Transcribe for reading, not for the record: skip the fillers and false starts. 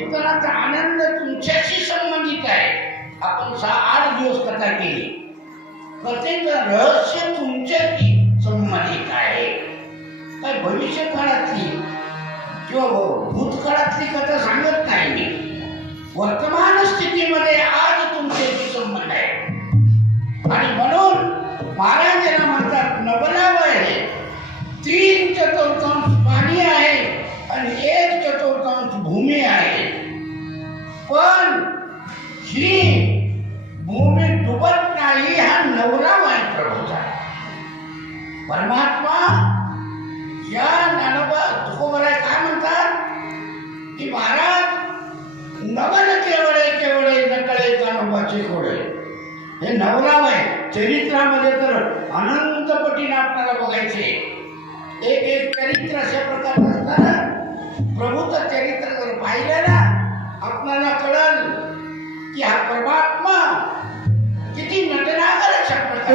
कीर्तनाचा आनंद तुमच्याशी संबंधित आहे. आपण 6-8 दिवस कथा केली, कथेचं रहस्य तुमच्याशी संबंधित आहे. काय भविष्य काळातली किंवा भूतकाळातली कथा सांगत नाही मी. वर्तमान स्थितीमध्ये आज तुमच्याशी संबंध आहे. आणि म्हणून महाराजांना म्हणतात नवलावय आहे. 3/4 पाणी आहे आणि 1/4 भूमी आहे. पण ही भूमी डुबत नाही, हा नवलावय प्रभूचा. परमात्मा या ज्ञानोबा तुकोबराय काय म्हणतात की महाराज नवन केवळे केवळे नकळे ज्ञानोबाचे कोळे. हे नवलावय चरित्रामध्ये तर अनंत पटीने आपल्याला बघायचे. एक एक चरित्र अशा प्रकारचं असताना प्रभूचं चरित्र जर पाहिलं ना आपल्याला कळलं की हा परमात्मा किती नटनागर अशा प्रकारे